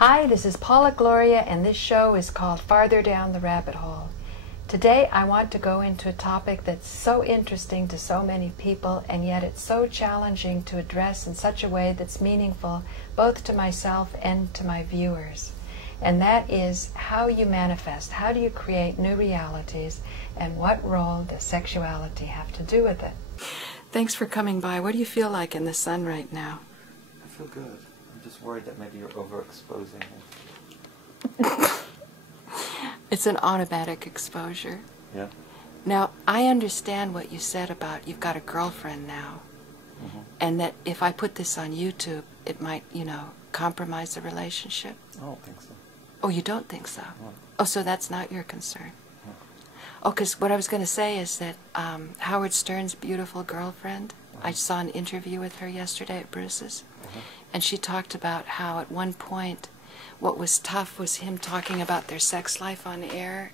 Hi, this is Paula Gloria, and this show is called Farther Down the Rabbit Hole. Today I want to go into a topic that's so interesting to so many people, and yet it's so challenging to address in such a way that's meaningful both to myself and to my viewers. And that is how you manifest. How do you create new realities, and what role does sexuality have to do with it? Thanks for coming by. What do you feel like in the sun right now? I feel good. I'm just worried that maybe you're overexposing it. It's an automatic exposure. Yeah. Now, I understand what you said about you've got a girlfriend now, and that if I put this on YouTube, it might, compromise the relationship. I don't think so. Oh, you don't think so? No. Oh, so that's not your concern? No. Oh, because what I was going to say is that Howard Stern's beautiful girlfriend, I saw an interview with her yesterday at Bruce's, and she talked about how at one point what was tough was him talking about their sex life on air.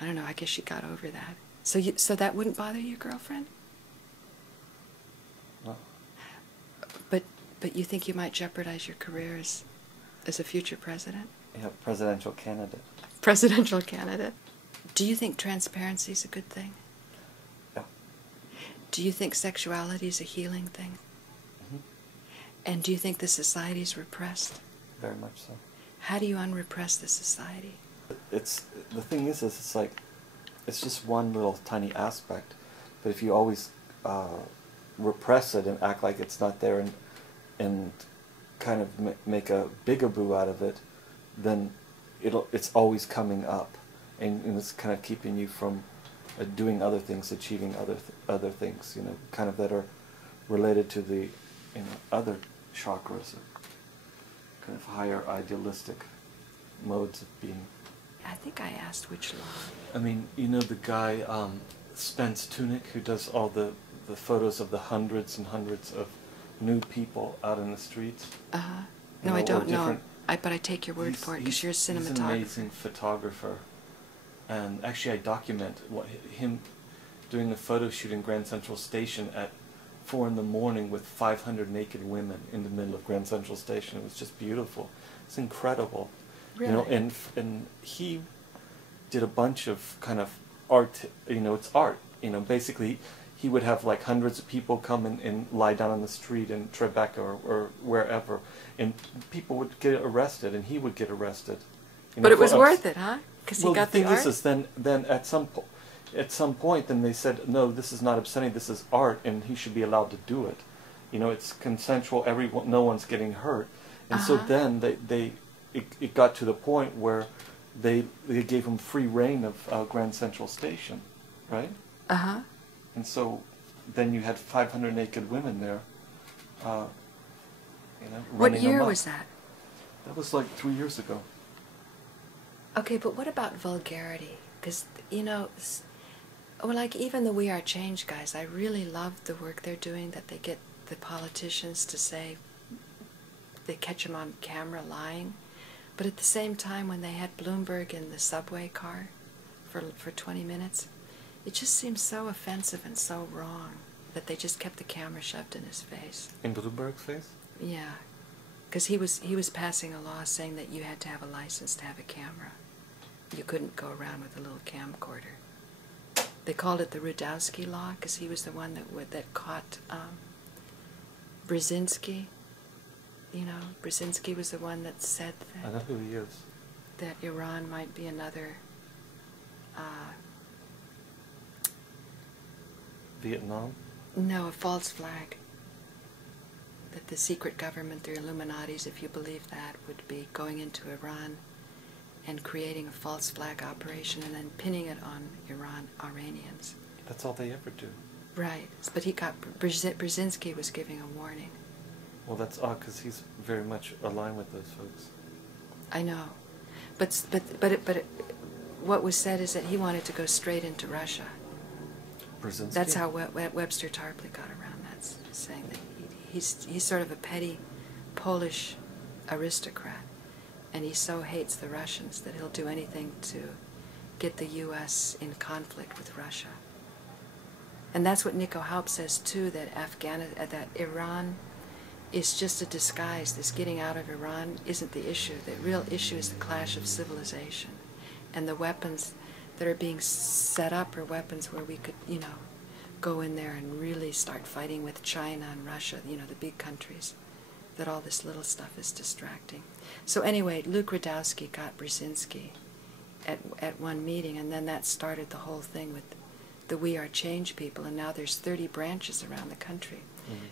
I don't know, I guess she got over that. So that wouldn't bother your girlfriend? No. But you think you might jeopardize your career as a future president? Yeah, presidential candidate. Presidential candidate. Do you think transparency is a good thing? Yeah. Do you think sexuality is a healing thing? And do you think the society is repressed? Very much so. How do you unrepress the society? The thing is it's like, it's just one little tiny aspect, but if you always repress it and act like it's not there and kind of make a bigaboo out of it, then it's always coming up, and it's kind of keeping you from doing other things, achieving other things, kind of that are related to the other chakras, kind of higher idealistic modes of being. I think I asked which law. I mean, the guy Spence Tunick, who does all the photos of the hundreds and hundreds of nude people out in the streets. No, I don't know. But I take your word for it because you're a cinematographer. He's an amazing photographer, and actually I document him doing a photo shoot in Grand Central Station at 4 in the morning with 500 naked women in the middle of Grand Central Station. It was just beautiful. It's incredible. Really? And he did a bunch of kind of art. It's art. Basically, he would have like hundreds of people come and lie down on the street in Tribeca or wherever, and people would get arrested, and he would get arrested. But it was worth it, huh? Because he got the art. Well, the thing is, then at some point, then they said, no, this is not obscenity. This is art, and he should be allowed to do it. It's consensual. No one's getting hurt, and so then it got to the point where they gave him free reign of Grand Central Station, right? And so then you had 500 naked women there, What year amok. was that? That was like 3 years ago. Okay, but what about vulgarity? Because, like even the We Are Change guys, I really love the work they're doing, that they get the politicians to say, they catch them on camera lying. But at the same time, when they had Bloomberg in the subway car for 20 minutes, it just seems so offensive and so wrong that they just kept the camera shoved in his face. In Bloomberg's face? Yeah, because he was passing a law saying that you had to have a license to have a camera. You couldn't go around with a little camcorder. They called it the Rudowski law because he was the one that caught Brzezinski. Brzezinski was the one that said that, I know who he is. That Iran might be another Vietnam? No, a false flag. That the secret government, the Illuminatis, if you believe that, would be going into Iran and creating a false flag operation and then pinning it on Iranians. That's all they ever do. Right, but Brzezinski was giving a warning. Well, that's odd because he's very much aligned with those folks. I know, but what was said is that he wanted to go straight into Russia. Brzezinski? That's how Webster Tarpley got around that, saying that he's sort of a petty Polish aristocrat, and he so hates the Russians that he'll do anything to get the U.S. in conflict with Russia. And that's what Nico Haupt says too, that Iran is just a disguise. This getting out of Iran isn't the issue. The real issue is the clash of civilization. And the weapons that are being set up are weapons where we could, you know, go in there and really start fighting with China and Russia, you know, the big countries, that all this little stuff is distracting. So anyway, Luke Radowski got Brzezinski at one meeting, and then that started the whole thing with the We Are Change people, and now there's 30 branches around the country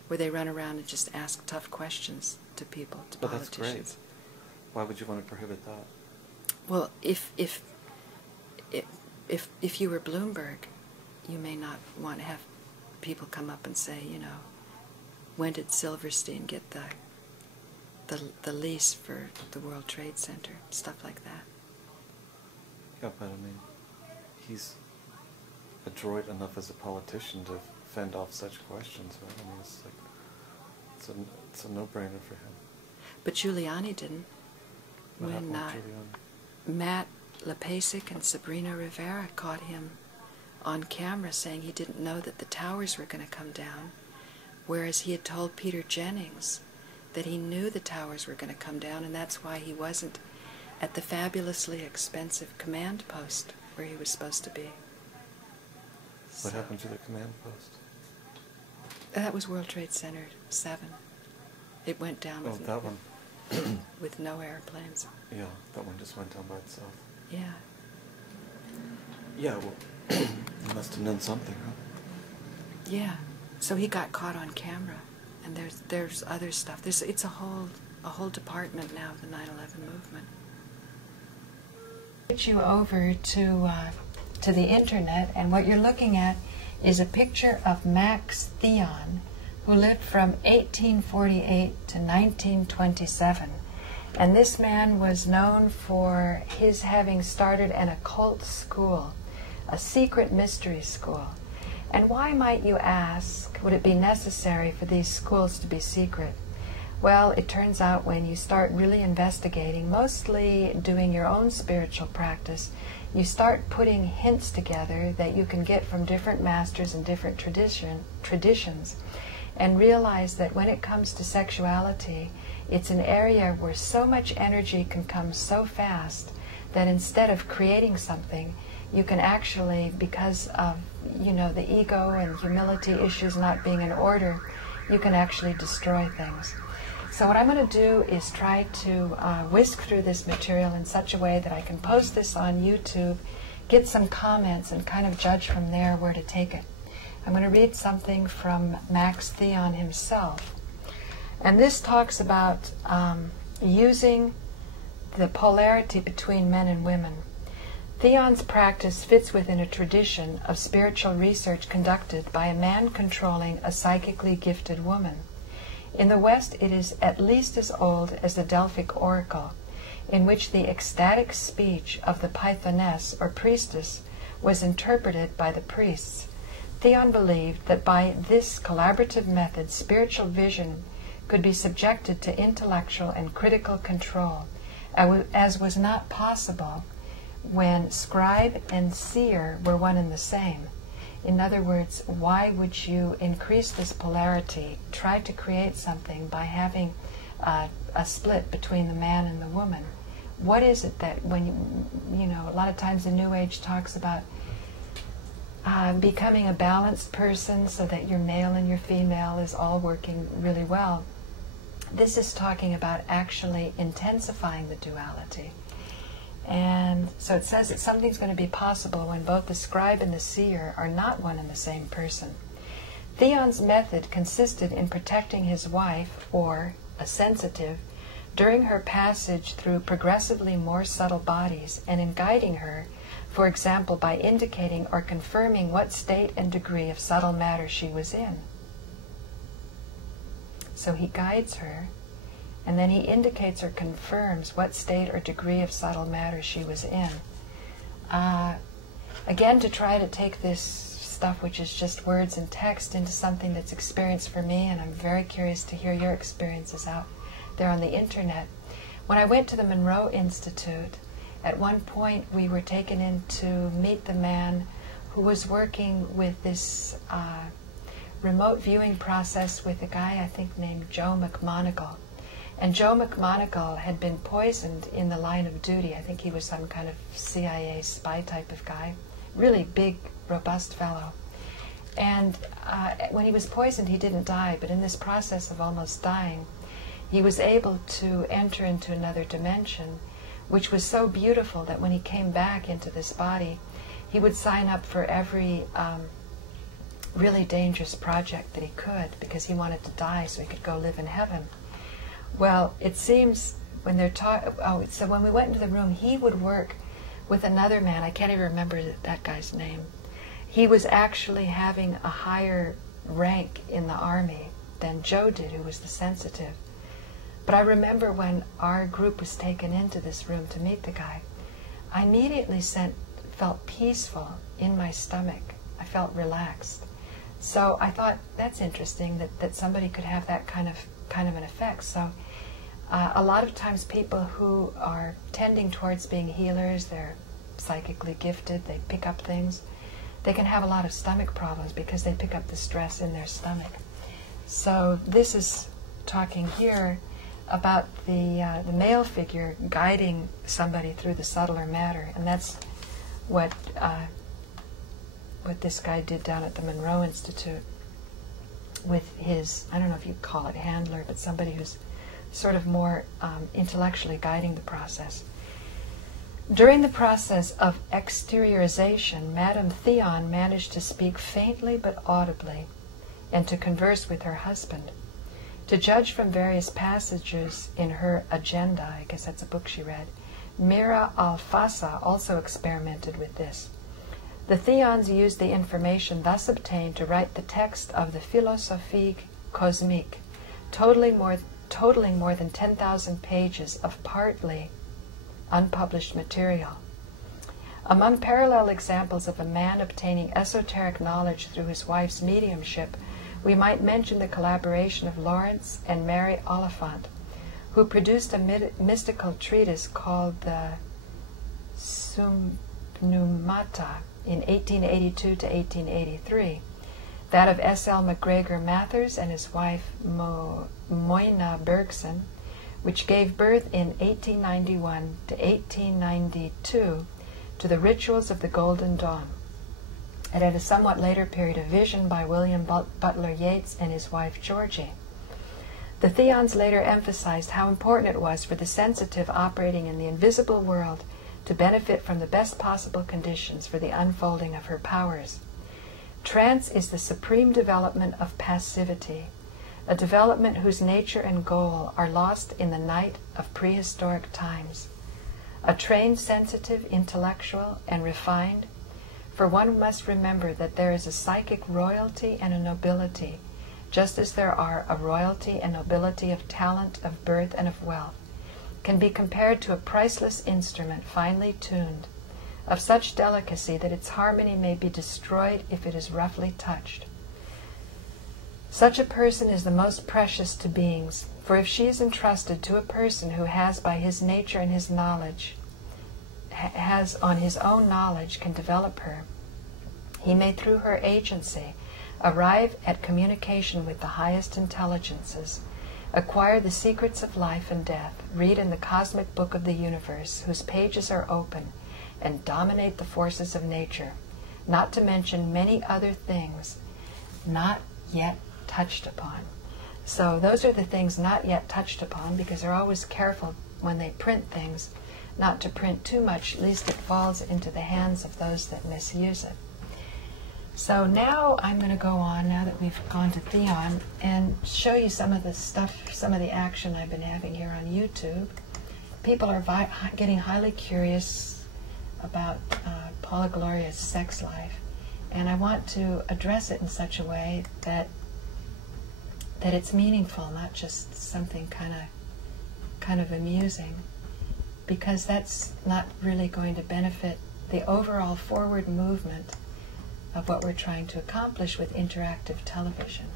where they run around and just ask tough questions to people, to politicians. That's great. Why would you want to prohibit that? Well, if you were Bloomberg, you may not want to have people come up and say, you know, when did Silverstein get the lease for the World Trade Center, stuff like that. Yeah, but I mean, he's adroit enough as a politician to fend off such questions, right? I mean, it's like, it's a no-brainer for him. But Giuliani didn't. When Matt Lepasic and Sabrina Rivera caught him on camera saying he didn't know that the towers were going to come down, whereas he had told Peter Jennings that he knew the towers were going to come down, and that's why he wasn't at the fabulously expensive command post where he was supposed to be. What happened to the command post? That was World Trade Center 7. It went down with, that one. with no airplanes. Yeah, that one just went down by itself. Yeah. Yeah, well, he must have known something, huh? Yeah. So he got caught on camera, and there's other stuff. It's a whole department now of the 9/11 movement. Put you over to the internet, and what you're looking at is a picture of Max Theon, who lived from 1848 to 1927. And this man was known for his having started an occult school, a secret mystery school. And why, might you ask, would it be necessary for these schools to be secret? Well, it turns out when you start really investigating, mostly doing your own spiritual practice, you start putting hints together that you can get from different masters and different traditions, and realize that when it comes to sexuality, it's an area where so much energy can come so fast that instead of creating something, you can actually, because of, you know, the ego and humility issues not being in order, you can actually destroy things. So what I'm going to do is try to whisk through this material in such a way that I can post this on YouTube, get some comments, and kind of judge from there where to take it. I'm going to read something from Max Theon himself. And this talks about using the polarity between men and women. Theon's practice fits within a tradition of spiritual research conducted by a man controlling a psychically gifted woman. In the West, it is at least as old as the Delphic oracle, in which the ecstatic speech of the Pythoness or priestess was interpreted by the priests. Theon believed that by this collaborative method, spiritual vision could be subjected to intellectual and critical control, as was not possible when scribe and seer were one and the same. In other words, why would you increase this polarity, try to create something by having a split between the man and the woman? What is it that when you know, a lot of times the New Age talks about becoming a balanced person so that your male and your female is all working really well. This is talking about actually intensifying the duality. And so it says that something's going to be possible when both the scribe and the seer are not one and the same person. Theon's method consisted in protecting his wife, or a sensitive, during her passage through progressively more subtle bodies, and in guiding her, for example, by indicating or confirming what state and degree of subtle matter she was in. So he guides her, and then he indicates or confirms what state or degree of subtle matter she was in. Again, to try to take this stuff, which is just words and text, into something that's experienced for me, and I'm very curious to hear your experiences out there on the internet. When I went to the Monroe Institute, at one point we were taken in to meet the man who was working with this remote viewing process with a guy I think named Joe McMoneagle. And Joe McMoneagle had been poisoned in the line of duty. I think he was some kind of CIA spy type of guy. Really big, robust fellow. And when he was poisoned, he didn't die, but in this process of almost dying, he was able to enter into another dimension, which was so beautiful that when he came back into this body, he would sign up for every really dangerous project that he could, because he wanted to die so he could go live in heaven. Well, it seems when they're so when we went into the room, he would work with another man. I can't even remember that guy's name. He was actually having a higher rank in the army than Joe did, who was the sensitive. But I remember when our group was taken into this room to meet the guy, I immediately felt peaceful in my stomach. I felt relaxed. So I thought, that's interesting that somebody could have that kind of an effect. So a lot of times people who are tending towards being healers, they're psychically gifted, they pick up things, they can have a lot of stomach problems because they pick up the stress in their stomach. So this is talking here about the male figure guiding somebody through the subtler matter, and that's what this guy did down at the Monroe Institute with his, I don't know if you'd call it handler, but somebody who's sort of more intellectually guiding the process. During the process of exteriorization, Madame Theon managed to speak faintly but audibly, and to converse with her husband. To judge from various passages in her agenda, I guess that's a book she read, Mira Alfassa also experimented with this. The Theons used the information thus obtained to write the text of the Philosophie Cosmique, totaling more than 10,000 pages of partly unpublished material. Among parallel examples of a man obtaining esoteric knowledge through his wife's mediumship, we might mention the collaboration of Lawrence and Mary Oliphant, who produced a mystical treatise called the Sumnumata in 1882 to 1883, that of S.L. McGregor Mathers and his wife Moina Bergson, which gave birth in 1891 to 1892 to the Rituals of the Golden Dawn, and at a somewhat later period of vision by William Butler Yeats and his wife Georgie. The Theons later emphasized how important it was for the sensitive operating in the invisible world to benefit from the best possible conditions for the unfolding of her powers. Trance is the supreme development of passivity, a development whose nature and goal are lost in the night of prehistoric times. A trained, sensitive, intellectual, and refined, for one must remember that there is a psychic royalty and a nobility, just as there are a royalty and nobility of talent, of birth, and of wealth, can be compared to a priceless instrument finely tuned, of such delicacy that its harmony may be destroyed if it is roughly touched. Such a person is the most precious to beings, for if she is entrusted to a person who has by his nature and his knowledge, has on his own knowledge, can develop her, he may through her agency arrive at communication with the highest intelligences, acquire the secrets of life and death, read in the cosmic book of the universe, whose pages are open, and dominate the forces of nature, not to mention many other things not yet touched upon. So those are the things not yet touched upon, because they're always careful when they print things not to print too much, lest it falls into the hands of those that misuse it. So now I'm going to go on, now that we've gone to Theon, and show you some of the stuff, some of the action I've been having here on YouTube. People are getting highly curious about Paula Gloria's sex life, and I want to address it in such a way that it's meaningful, not just something kind of amusing, because that's not really going to benefit the overall forward movement of what we're trying to accomplish with interactive television.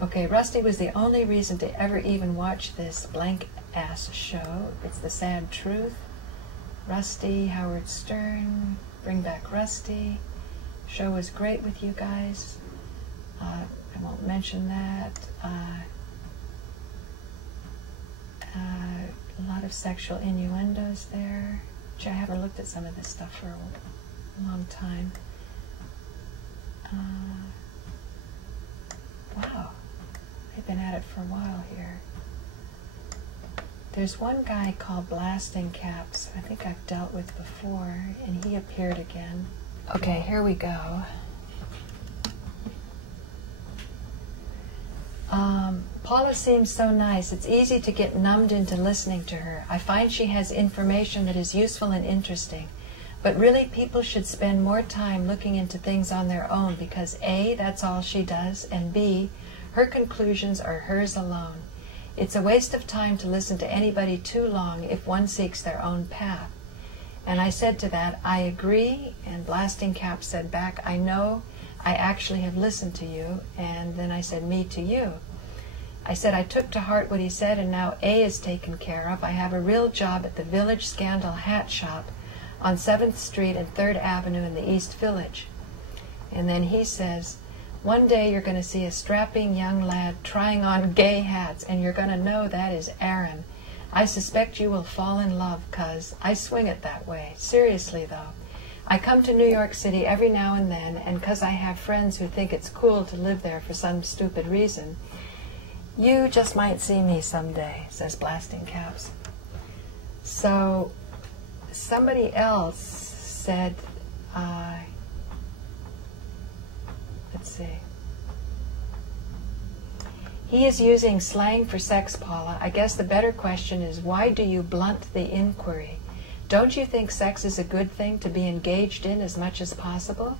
Okay, Rusty was the only reason to ever even watch this blank-ass show. It's the sad truth. Rusty, Howard Stern, Bring Back Rusty, Show was great with you guys. I won't mention that. A lot of sexual innuendos there, which I haven't looked at some of this stuff for a long time. Wow, they've been at it for a while here. There's one guy called Blasting Caps, I think I've dealt with before, and he appeared again. Okay, here we go. Paula seems so nice. It's easy to get numbed into listening to her. I find she has information that is useful and interesting. But really, people should spend more time looking into things on their own because A, that's all she does, and B, her conclusions are hers alone. It's a waste of time to listen to anybody too long if one seeks their own path. And I said to that, I agree, and Blasting Cap said back, I know, I actually have listened to you, and then I said, me to you. I said I took to heart what he said, and now A is taken care of. I have a real job at the Village Scandal Hat Shop on 7th Street and 3rd Avenue in the East Village. And then he says, one day you're going to see a strapping young lad trying on gay hats, and you're going to know that is Aaron. I suspect you will fall in love, cuz I swing it that way. Seriously, though. I come to New York City every now and then, and cuz I have friends who think it's cool to live there for some stupid reason. You just might see me someday, says Blasting Caps. So, somebody else said, let's see. He is using slang for sex, Paula. I guess the better question is, why do you blunt the inquiry? Don't you think sex is a good thing to be engaged in as much as possible?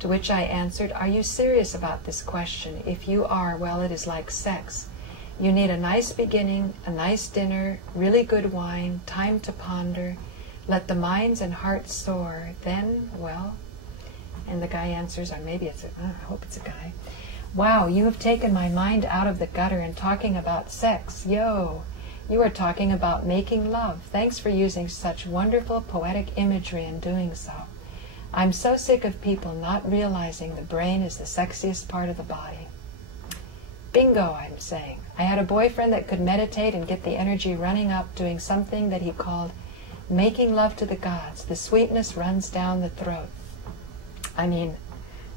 To which I answered, are you serious about this question? If you are, well, it is like sex. You need a nice beginning, a nice dinner, really good wine, time to ponder, let the minds and hearts soar, then, well, and the guy answers, or maybe it's I hope it's a guy, wow, you have taken my mind out of the gutter and talking about sex, yo. You are talking about making love. Thanks for using such wonderful poetic imagery in doing so. I'm so sick of people not realizing the brain is the sexiest part of the body. Bingo, I'm saying. I had a boyfriend that could meditate and get the energy running up doing something that he called making love to the gods. The sweetness runs down the throat. I mean,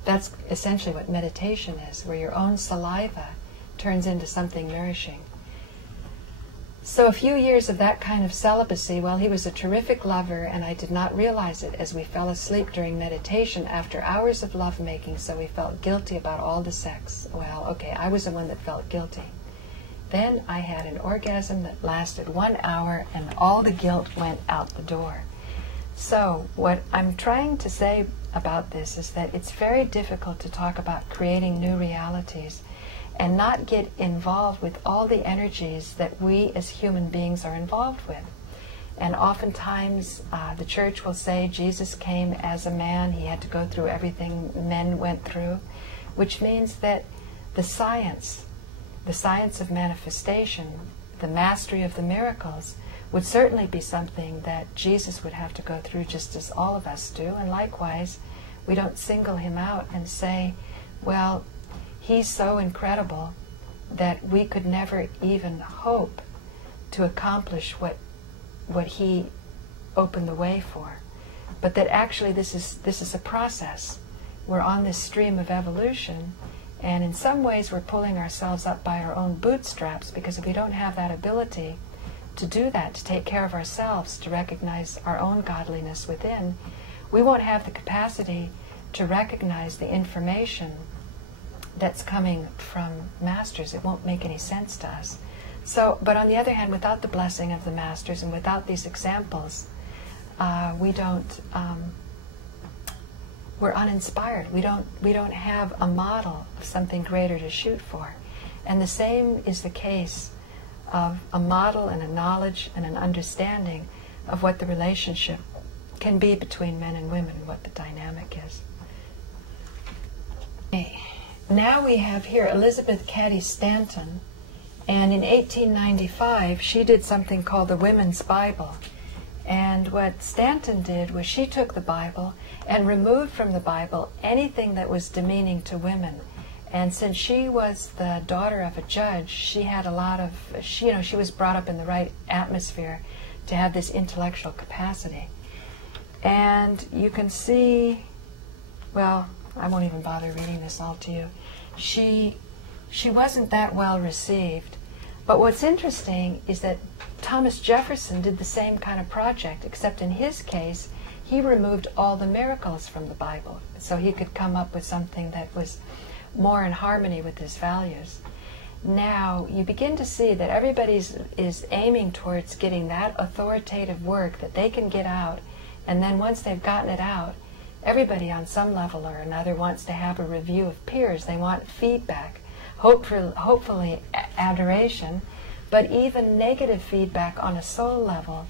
that's essentially what meditation is, where your own saliva turns into something nourishing. So a few years of that kind of celibacy, well, he was a terrific lover, and I did not realize it as we fell asleep during meditation after hours of lovemaking, so we felt guilty about all the sex. Well, okay, I was the one that felt guilty. Then I had an orgasm that lasted 1 hour, and all the guilt went out the door. So what I'm trying to say about this is that it's very difficult to talk about creating new realities and not get involved with all the energies that we as human beings are involved with. And oftentimes the church will say Jesus came as a man, he had to go through everything men went through, which means that the science of manifestation, the mastery of the miracles, would certainly be something that Jesus would have to go through just as all of us do. And likewise, we don't single him out and say, well, he's so incredible that we could never even hope to accomplish what he opened the way for. But that actually this is a process. We're on this stream of evolution, and in some ways we're pulling ourselves up by our own bootstraps, because if we don't have that ability to do that, to take care of ourselves, to recognize our own godliness within, we won't have the capacity to recognize the information that's coming from masters. It won't make any sense to us. So, but on the other hand, without the blessing of the masters and without these examples, we're uninspired. We don't have a model of something greater to shoot for. And the same is the case of a model and a knowledge and an understanding of what the relationship can be between men and women and what the dynamic is. Okay. Now we have here Elizabeth Cady Stanton, and in 1895 she did something called the Women's Bible. And what Stanton did was she took the Bible and removed from the Bible anything that was demeaning to women. And since she was the daughter of a judge, she had a lot of, she was brought up in the right atmosphere to have this intellectual capacity. And you can see, well, I won't even bother reading this all to you. She wasn't that well received. But what's interesting is that Thomas Jefferson did the same kind of project, except in his case, he removed all the miracles from the Bible so he could come up with something that was more in harmony with his values. Now, you begin to see that everybody is aiming towards getting that authoritative work that they can get out, and then once they've gotten it out, everybody on some level or another wants to have a review of peers. They want feedback, hopefully adoration, but even negative feedback on a soul level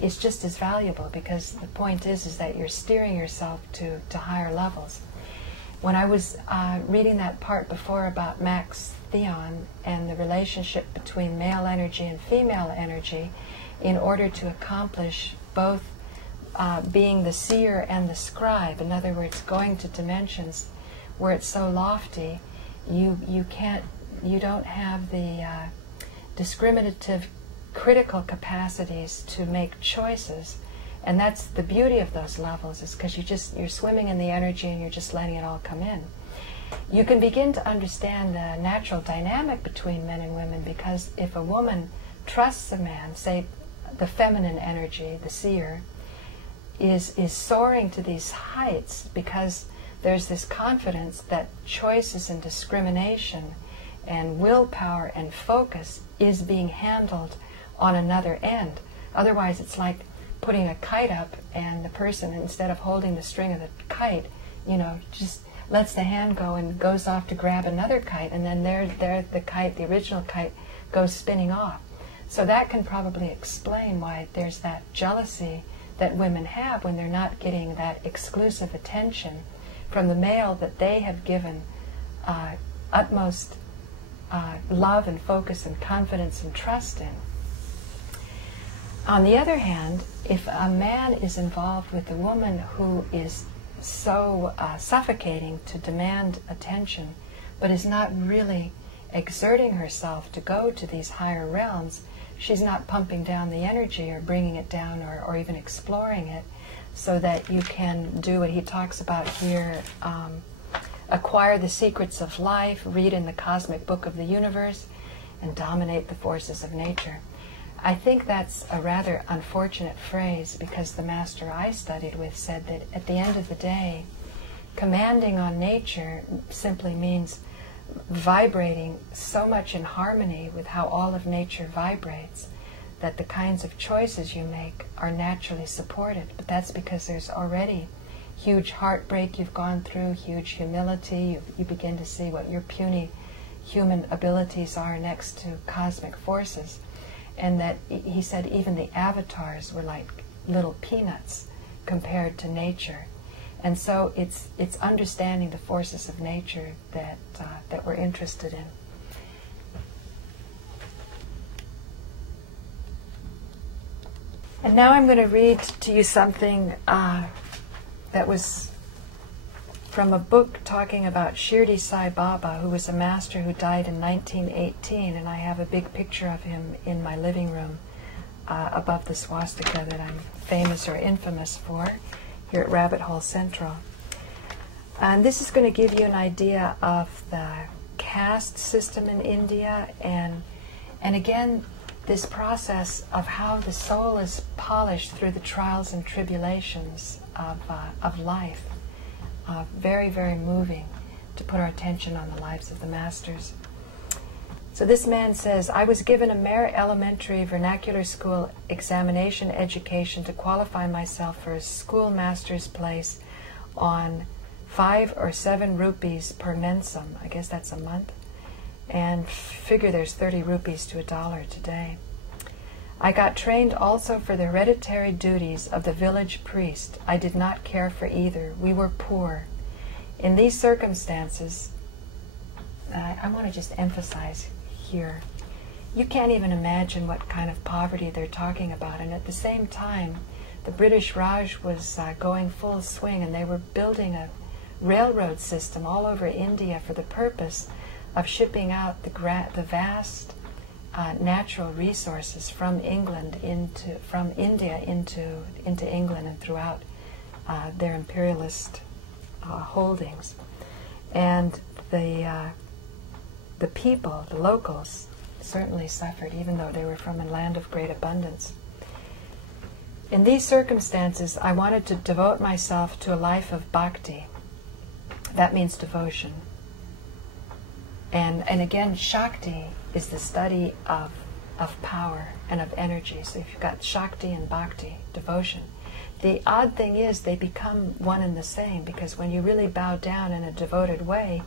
is just as valuable, because the point is that you're steering yourself to higher levels. When I was reading that part before about Max Theon and the relationship between male energy and female energy, in order to accomplish both being the seer and the scribe, in other words, going to dimensions where it's so lofty, you don't have the discriminative critical capacities to make choices. And that's the beauty of those levels, is because you're swimming in the energy and you're just letting it all come in. You can begin to understand the natural dynamic between men and women, because if a woman trusts a man, say the feminine energy, the seer, is soaring to these heights because there's this confidence that choices and discrimination and willpower and focus is being handled on another end. Otherwise, it's like putting a kite up, and the person, instead of holding the string of the kite, just lets the hand go and goes off to grab another kite, and then there the kite, the original kite, goes spinning off. So that can probably explain why there's that jealousy that women have when they're not getting that exclusive attention from the male that they have given utmost love and focus and confidence and trust in. On the other hand, if a man is involved with a woman who is so suffocating to demand attention, but is not really exerting herself to go to these higher realms, she's not pumping down the energy or bringing it down or even exploring it, so that you can do what he talks about here, acquire the secrets of life, read in the cosmic book of the universe, and dominate the forces of nature. I think that's a rather unfortunate phrase, because the master I studied with said that at the end of the day, commanding on nature simply means vibrating so much in harmony with how all of nature vibrates that the kinds of choices you make are naturally supported. But that's because there's already huge heartbreak you've gone through, huge humility. You begin to see what your puny human abilities are next to cosmic forces. And that he said even the avatars were like little peanuts compared to nature. And so it's understanding the forces of nature that we're interested in. And now I'm going to read to you something that was from a book talking about Shirdi Sai Baba, who was a master who died in 1918, and I have a big picture of him in my living room above the swastika that I'm famous or infamous for here at Rabbit Hole Central. And this is going to give you an idea of the caste system in India, and again, this process of how the soul is polished through the trials and tribulations of life. Very, very moving to put our attention on the lives of the masters. So this man says, I was given a mere elementary vernacular school examination education to qualify myself for a schoolmaster's place on 5 or 7 rupees per mensum. I guess that's a month. And figure there's 30 rupees to $1 today. I got trained also for the hereditary duties of the village priest. I did not care for either. We were poor. In these circumstances, I want to just emphasize here, you can't even imagine what kind of poverty they're talking about. And at the same time, the British Raj was going full swing, and they were building a railroad system all over India for the purpose of shipping out the vast natural resources from India into England and throughout their imperialist holdings. And the people, the locals, certainly suffered, even though they were from a land of great abundance. In these circumstances, I wanted to devote myself to a life of bhakti. That means devotion. And again, Shakti is the study of power and of energy. So if you've got Shakti and Bhakti, devotion. The odd thing is they become one and the same, because when you really bow down in a devoted way,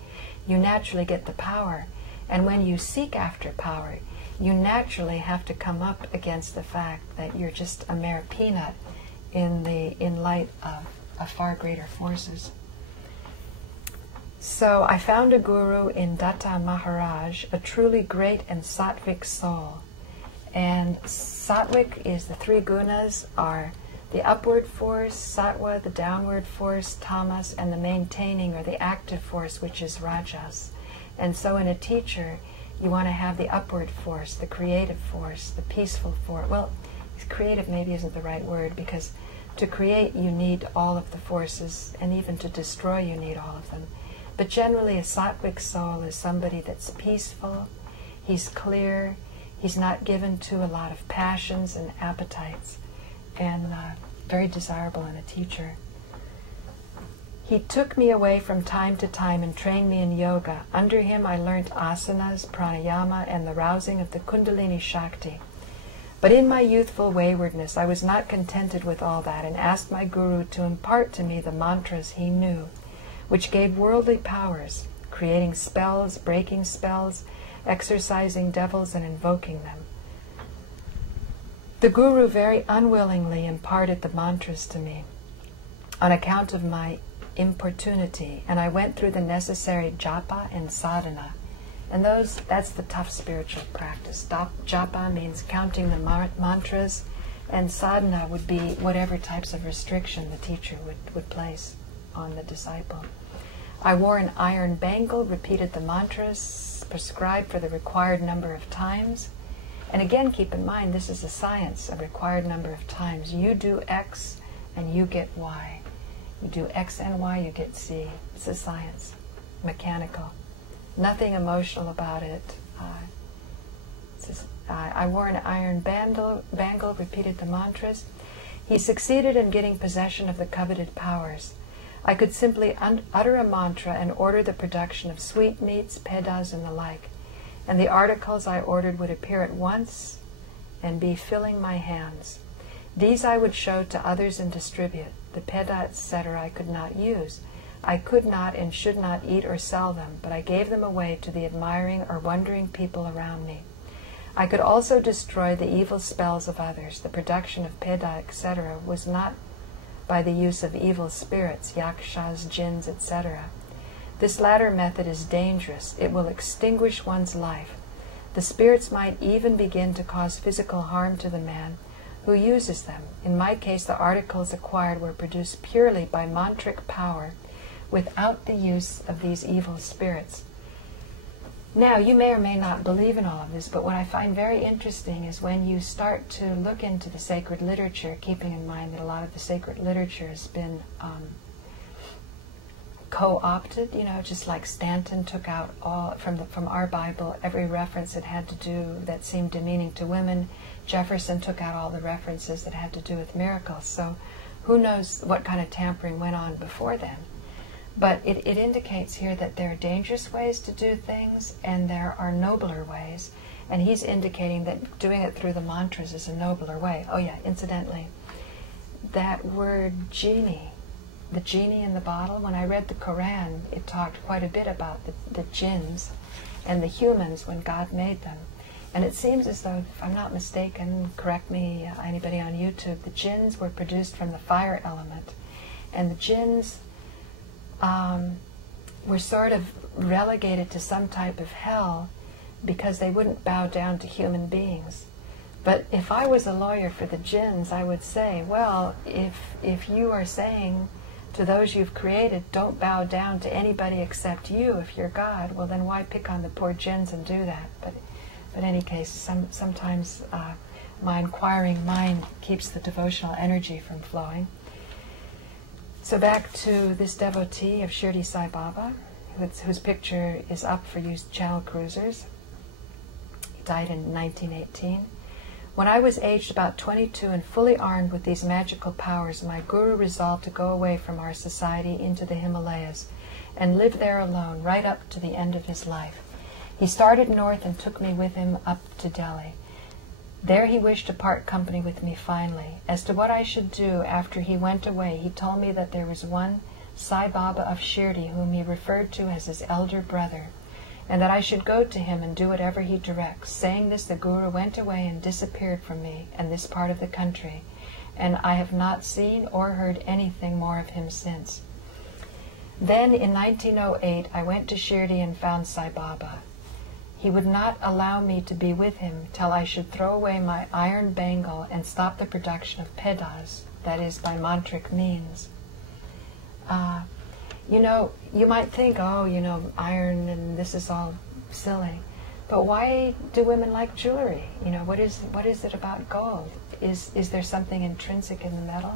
you naturally get the power. And when you seek after power, you naturally have to come up against the fact that you're just a mere peanut in light of far greater forces. So I found a guru in Datta Maharaj, a truly great and sattvic soul. And sattvic is the three gunas are the upward force, sattva, the downward force, tamas, and the maintaining or the active force, which is rajas. And so in a teacher, you want to have the upward force, the creative force, the peaceful force. Well, creative maybe isn't the right word, because to create you need all of the forces, and even to destroy you need all of them. But generally a sattvic soul is somebody that's peaceful, he's clear, he's not given to a lot of passions and appetites, and very desirable in a teacher. He took me away from time to time and trained me in yoga. Under him I learnt asanas, pranayama, and the rousing of the kundalini shakti. But in my youthful waywardness I was not contented with all that, and asked my guru to impart to me the mantras he knew, which gave worldly powers, creating spells, breaking spells, exorcising devils, and invoking them. The guru very unwillingly imparted the mantras to me on account of my importunity, and I went through the necessary japa and sadhana. And that's the tough spiritual practice. Japa means counting the mantras, and sadhana would be whatever types of restriction the teacher would place on the disciple. I wore an iron bangle, repeated the mantras prescribed for the required number of times. And again, keep in mind, this is a science, a required number of times. You do X and you get Y. You do X and Y, you get Z. It's a science, mechanical. Nothing emotional about it. I wore an iron bangle, repeated the mantras. He succeeded in getting possession of the coveted powers. I could simply utter a mantra and order the production of sweetmeats, pedas, and the like. And the articles I ordered would appear at once and be filling my hands. These I would show to others and distribute. The peda, etc. I could not use. I could not and should not eat or sell them, but I gave them away to the admiring or wondering people around me. I could also destroy the evil spells of others. The production of peda, etc. was not by the use of evil spirits, yakshas, jinns, etc. This latter method is dangerous. It will extinguish one's life. The spirits might even begin to cause physical harm to the man who uses them. In my case, the articles acquired were produced purely by mantric power, without the use of these evil spirits. Now, you may or may not believe in all of this, but what I find very interesting is when you start to look into the sacred literature, keeping in mind that a lot of the sacred literature has been co-opted, just like Stanton took out all from our Bible, every reference that had to do, that seemed demeaning to women. Jefferson took out all the references that had to do with miracles. So who knows what kind of tampering went on before then. But it indicates here that there are dangerous ways to do things and there are nobler ways. And he's indicating that doing it through the mantras is a nobler way. Oh yeah, incidentally, that word genie, the genie in the bottle, when I read the Quran, it talked quite a bit about the jinns and the humans when God made them. And it seems as though, if I'm not mistaken, correct me, anybody on YouTube, the jinns were produced from the fire element. And the jinns were sort of relegated to some type of hell because they wouldn't bow down to human beings. But if I was a lawyer for the jinns, I would say, well, if you are saying to those you've created, don't bow down to anybody except you if you're God, well then why pick on the poor jinns and do that? But in any case, sometimes my inquiring mind keeps the devotional energy from flowing. So back to this devotee of Shirdi Sai Baba, whose picture is up for use channel cruisers. He died in 1918. When I was aged about 22 and fully armed with these magical powers, my guru resolved to go away from our society into the Himalayas and live there alone right up to the end of his life. He started north and took me with him up to Delhi. There he wished to part company with me finally. As to what I should do after he went away, he told me that there was one Sai Baba of Shirdi whom he referred to as his elder brother, and that I should go to him and do whatever he directs. Saying this, the Guru went away and disappeared from me and this part of the country, and I have not seen or heard anything more of him since. Then, in 1908, I went to Shirdi and found Sai Baba. He would not allow me to be with him till I should throw away my iron bangle and stop the production of pedas, that is, by mantric means. You know, you might think, oh, you know, iron and this is all silly. But why do women like jewelry? You know, what is it about gold? Is there something intrinsic in the metal?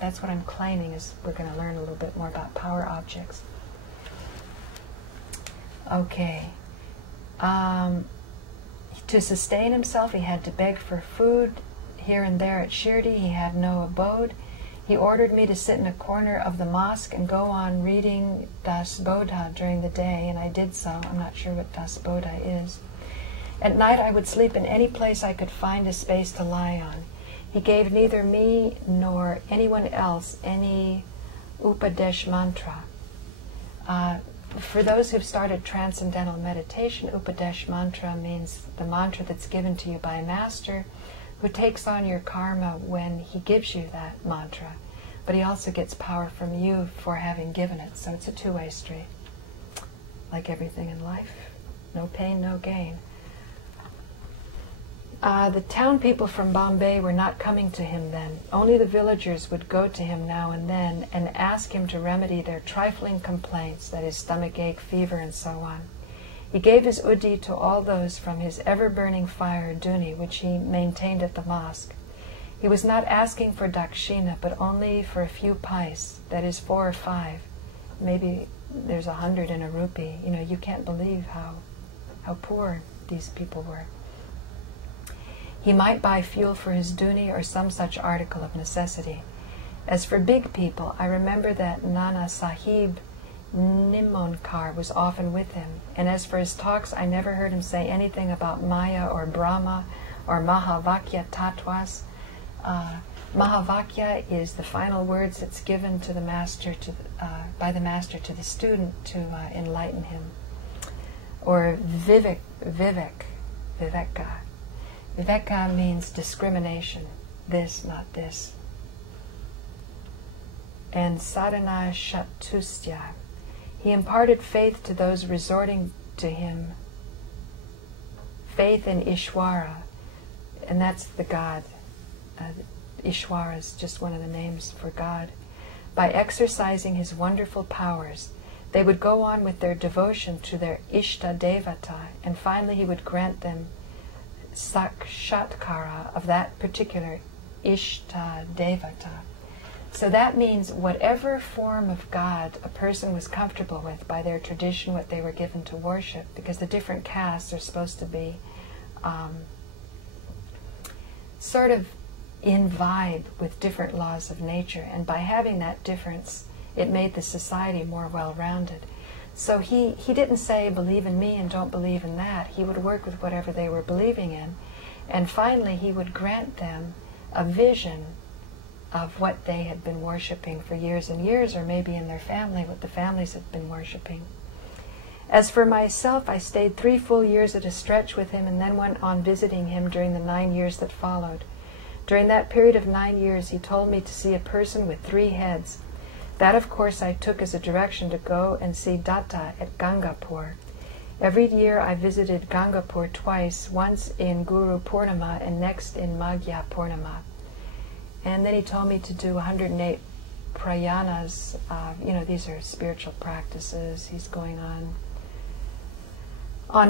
That's what I'm claiming, is we're going to learn a little bit more about power objects. Okay. To sustain himself, he had to beg for food here and there at Shirdi. He had no abode. He ordered me to sit in a corner of the mosque and go on reading Das Bodha during the day, and I did so. I'm not sure what Das Bodha is. At night I would sleep in any place I could find a space to lie on. He gave neither me nor anyone else any Upadesh mantra. For those who've started transcendental meditation, Upadesh mantra means the mantra that's given to you by a master who takes on your karma when he gives you that mantra. But he also gets power from you for having given it. So it's a two-way street. Like everything in life. No pain, no gain. The town people from Bombay were not coming to him then. Only the villagers would go to him now and then and ask him to remedy their trifling complaints, that is, stomachache, fever, and so on. He gave his udi to all those from his ever-burning fire, duni, which he maintained at the mosque. He was not asking for dakshina, but only for a few pice, that is 4 or 5. Maybe there's 100 in a rupee. You know, you can't believe how poor these people were. He might buy fuel for his duni or some such article of necessity. As for big people, I remember that Nana Sahib Nimonkar was often with him, and as for his talks, I never heard him say anything about Maya or Brahma or Mahavakya Tattvas. Mahavakya is the final words that's given to the master, by the master to the student to enlighten him. Or Viveka. Viveka means discrimination, this, not this. And Sadhana Shatustya. He imparted faith to those resorting to him, faith in Ishwara, and that's the God. Ishwara is just one of the names for God. By exercising his wonderful powers, they would go on with their devotion to their Ishta Devata, and finally he would grant them Sakshatkara of that particular Ishta Devata. So that means whatever form of God a person was comfortable with by their tradition, what they were given to worship, because the different castes are supposed to be sort of in vibe with different laws of nature, and by having that difference, it made the society more well-rounded. So he didn't say, believe in me and don't believe in that. He would work with whatever they were believing in, and finally he would grant them a vision of what they had been worshipping for years and years, or maybe in their family, what the families had been worshipping. As for myself, I stayed 3 full years at a stretch with him and then went on visiting him during the 9 years that followed. During that period of 9 years, he told me to see a person with 3 heads. That, of course, I took as a direction to go and see Datta at Gangapur. Every year I visited Gangapur twice, once in Guru Purnima and next in Magya Purnima. And then he told me to do 108 prayanas. These are spiritual practices. He's going on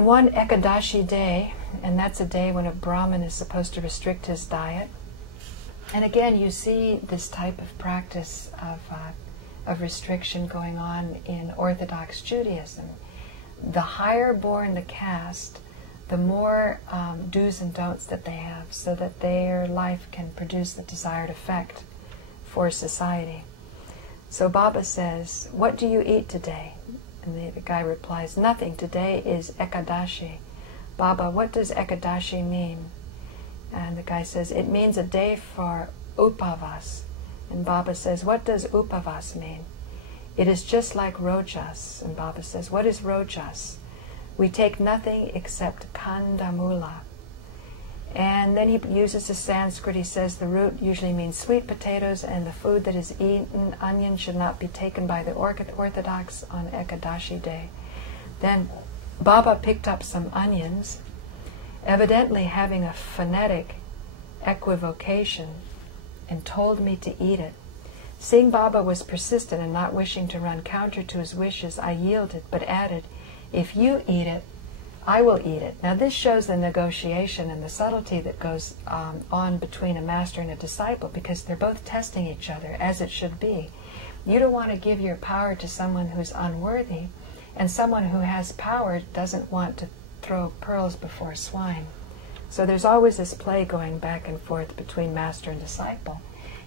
one Ekadashi day, and that's a day when a Brahmin is supposed to restrict his diet. And again, you see this type of practice of restriction going on in Orthodox Judaism. The higher born the caste, the more do's and don'ts that they have, so that their life can produce the desired effect for society. So Baba says, "What do you eat today?" And the guy replies, "Nothing. Today is Ekadashi." "Baba, what does Ekadashi mean?" And the guy says, "It means a day for upavas." And Baba says, "What does upavas mean?" "It is just like rojas." And Baba says, "What is rojas?" "We take nothing except kandamula." And then he uses the Sanskrit. He says the root usually means sweet potatoes, and the food that is eaten, onion, should not be taken by the Orthodox on Ekadashi day. Then Baba picked up some onions, evidently having a phonetic equivocation, and told me to eat it. Seeing Baba was persistent and not wishing to run counter to his wishes, I yielded, but added, "If you eat it, I will eat it." Now this shows the negotiation and the subtlety that goes on between a master and a disciple, because they're both testing each other, as it should be. You don't want to give your power to someone who's unworthy, and someone who has power doesn't want to throw pearls before swine. So there's always this play going back and forth between master and disciple.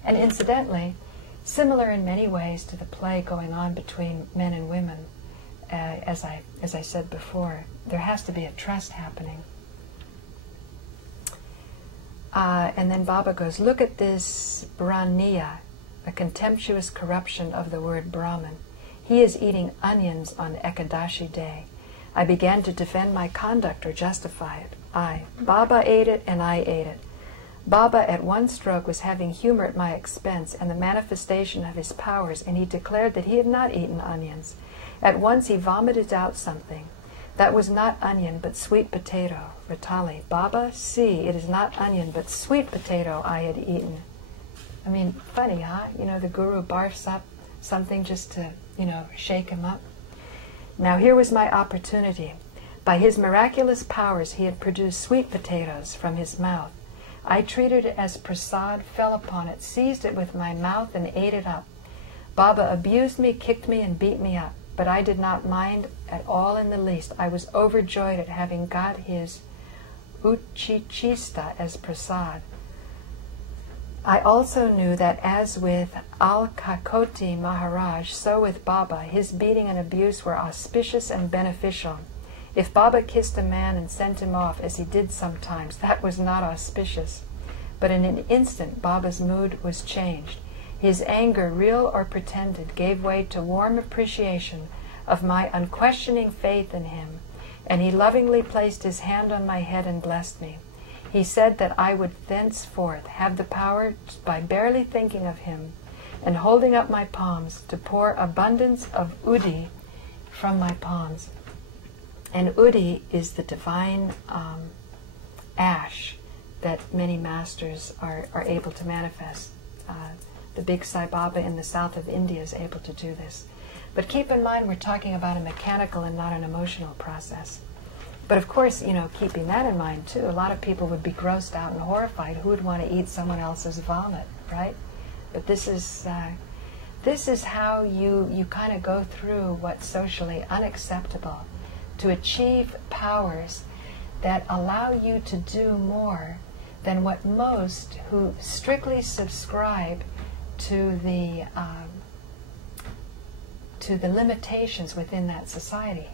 And incidentally, similar in many ways to the play going on between men and women, as I said before, there has to be a trust happening. And then Baba goes, "Look at this brahniya, a contemptuous corruption of the word Brahman. He is eating onions on Ekadashi day." I began to defend my conduct or justify it. Baba ate it and I ate it. Baba at one stroke was having humor at my expense and the manifestation of his powers, and he declared that he had not eaten onions. At once he vomited out something. That was not onion, but sweet potato. Ritali, "Baba, see, it is not onion, but sweet potato I had eaten." I mean, funny, huh? The guru barfs up something just to, shake him up. Now here was my opportunity. By his miraculous powers he had produced sweet potatoes from his mouth. I treated it as prasad, fell upon it, seized it with my mouth, and ate it up. Baba abused me, kicked me, and beat me up, but I did not mind at all in the least. I was overjoyed at having got his uchichista as prasad. I also knew that as with Al-Kakoti Maharaj, so with Baba, his beating and abuse were auspicious and beneficial. If Baba kissed a man and sent him off, as he did sometimes, that was not auspicious. But in an instant, Baba's mood was changed. His anger, real or pretended, gave way to warm appreciation of my unquestioning faith in him, and he lovingly placed his hand on my head and blessed me. He said that I would thenceforth have the power, by barely thinking of him and holding up my palms, to pour abundance of udi from my palms. And udi is the divine ash that many masters are able to manifest. The big Sai Baba in the south of India is able to do this. But keep in mind, we're talking about a mechanical and not an emotional process. But of course, keeping that in mind too, a lot of people would be grossed out and horrified. Who would want to eat someone else's vomit, right? But this is how you kind of go through what's socially unacceptable to achieve powers that allow you to do more than what most who strictly subscribe to the limitations within that society.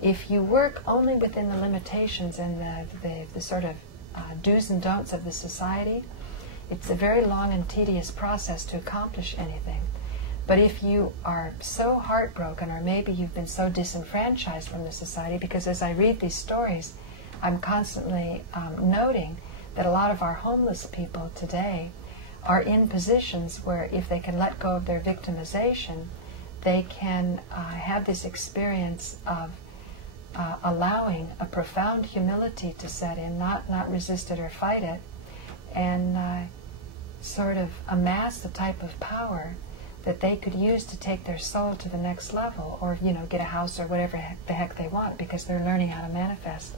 If you work only within the limitations and the sort of do's and don'ts of the society, it's a very long and tedious process to accomplish anything. But if you are so heartbroken, or maybe you've been so disenfranchised from the society, because as I read these stories, I'm constantly noting that a lot of our homeless people today are in positions where if they can let go of their victimization, they can have this experience of allowing a profound humility to set in, not resist it or fight it, and sort of amass the type of power that they could use to take their soul to the next level, or get a house or whatever the heck they want, because they're learning how to manifest.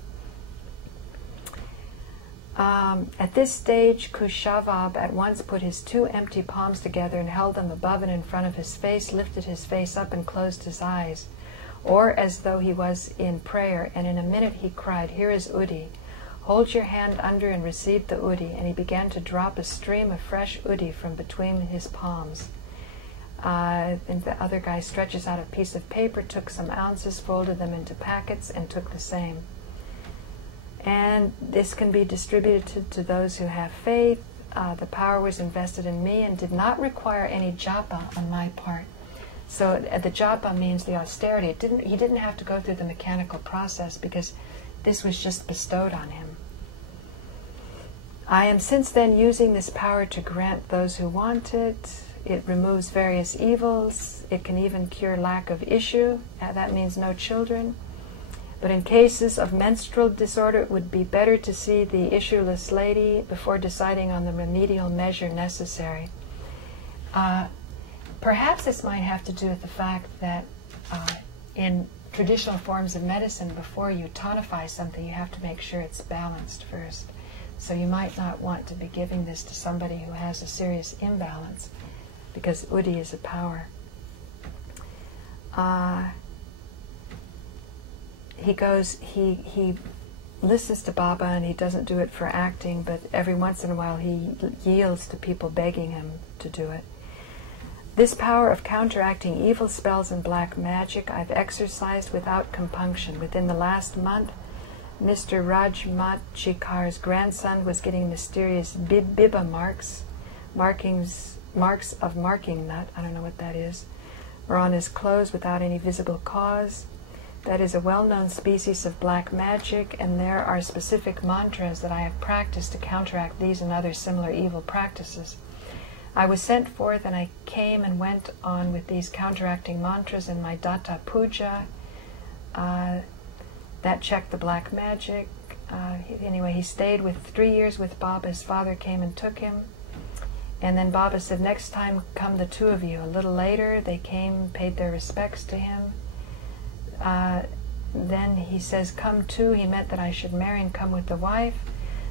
At this stage, Kushavab at once put his two empty palms together and held them above and in front of his face, lifted his face up and closed his eyes, or as though he was in prayer, and in a minute he cried, "Here is Uddhi. Hold your hand under and receive the Uddhi," and he began to drop a stream of fresh Uddhi from between his palms. And the other guy stretches out a piece of paper, took some ounces, folded them into packets, and took the same. And this can be distributed to those who have faith. The power was invested in me and did not require any japa on my part. So the japa means the austerity. He didn't have to go through the mechanical process, because this was just bestowed on him. I am since then using this power to grant those who want it. It removes various evils. It can even cure lack of issue. That means no children. But in cases of menstrual disorder, it would be better to see the issueless lady before deciding on the remedial measure necessary. Perhaps this might have to do with the fact that in traditional forms of medicine, before you tonify something, you have to make sure it's balanced first. So you might not want to be giving this to somebody who has a serious imbalance, because Uddhi is a power. He listens to Baba, and he doesn't do it for acting, but every once in a while he yields to people begging him to do it. This power of counteracting evil spells and black magic I've exercised without compunction. Within the last month, Mr. Rajmachikar's grandson was getting mysterious biba marks of marking nut, I don't know what that is, or on his clothes without any visible cause. That is a well-known species of black magic, and there are specific mantras that I have practiced to counteract these and other similar evil practices. I was sent forth, and I came and went on with these counteracting mantras in my Datta Puja. That checked the black magic. Anyway, he stayed with 3 years with Baba. His father came and took him. And then Baba said, "Next time, come the two of you." A little later, they came, paid their respects to him. Then he says, "Come too." He meant that I should marry and come with the wife.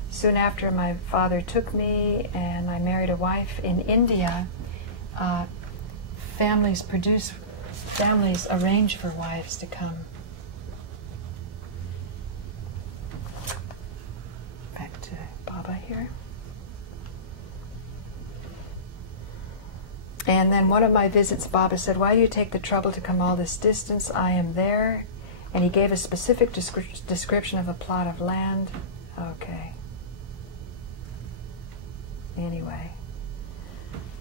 Soon after, my father took me, and I married a wife. In India, families arrange for wives to come. Back to Baba here. And then one of my visits, Baba said, "Why do you take the trouble to come all this distance? I am there." And he gave a specific description of a plot of land. Okay. Anyway.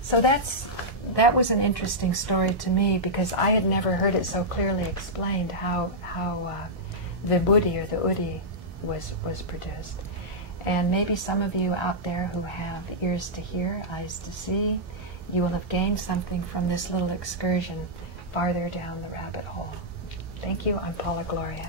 So that was an interesting story to me, because I had never heard it so clearly explained how the buddhi or the uddhi was produced. And maybe some of you out there who have ears to hear, eyes to see, you will have gained something from this little excursion farther down the rabbit hole. Thank you. I'm Paula Gloria.